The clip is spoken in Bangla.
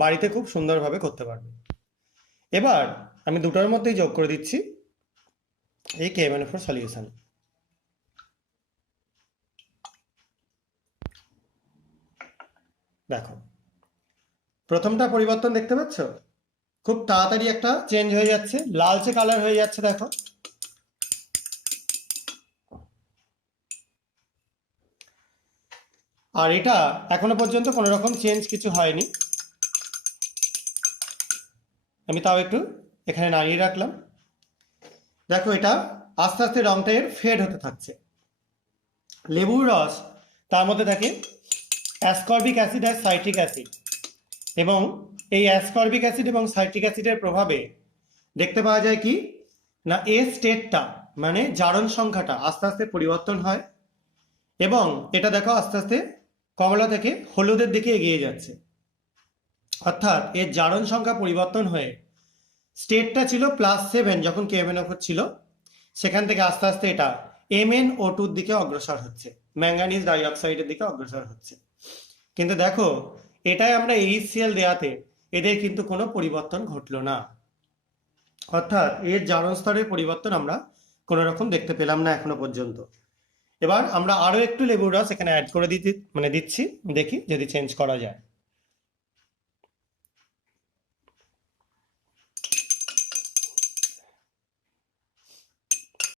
বাড়িতে খুব সুন্দরভাবে করতে পারবে। এবার আমি দুটোর মধ্যেই যোগ করে দিচ্ছি এই KMnO4 সলিউশন। দেখো প্রথমটা পরিবর্তন দেখতে পাচ্ছ, খুব তাড়াতাড়ি একটা চেঞ্জ হয়ে যাচ্ছে, লালচে কালার হয়ে যাচ্ছে। দেখো আর এটা এখনো পর্যন্ত কোনো রকম চেঞ্জ কিছু হয়নি। আমি তাও একটু এখানে নাড়িয়ে রাখলাম। দেখো এটা আস্তে আস্তে রংটা এর ফেড হতে থাকছে। লেবুর রস, তার মধ্যে থাকে অ্যাসকর্বিক অ্যাসিড আর সাইট্রিক অ্যাসিড, এবং এই অ্যাসকর্বিক অ্যাসিড এবং সাইট্রিক অ্যাসিডের প্রভাবে দেখতে পাওয়া যায় কি না, এ স্টেটটা মানে জারণ সংখ্যাটা আস্তে আস্তে পরিবর্তন হয়, এবং এটা দেখো আস্তে আস্তে কমলা থেকে হলুদের দিকে এগিয়ে যাচ্ছে। অর্থাৎ এর জারণ সংখ্যা পরিবর্তন হয়ে স্টেটটা ছিল +7 যখন KMnO4 ছিল, সেখান থেকে আস্তে আস্তে এটা MnO2 দিকে অগ্রসর হচ্ছে, ম্যাঙ্গানিজ ডাইঅক্সাইডের দিকে অগ্রসর হচ্ছে। কিন্তু দেখো এটাই আমরা HCl দেওয়াতে এদের কিন্তু কোনো পরিবর্তন ঘটলো না, অর্থাৎ এর জারণ স্তরের পরিবর্তন আমরা কোনো রকম দেখতে পেলাম না এখনো পর্যন্ত। এবার আমরা আরো একটু লেবুর রস এখানে অ্যাড করে দিচ্ছি, দেখি যদি চেঞ্জ করা যায়।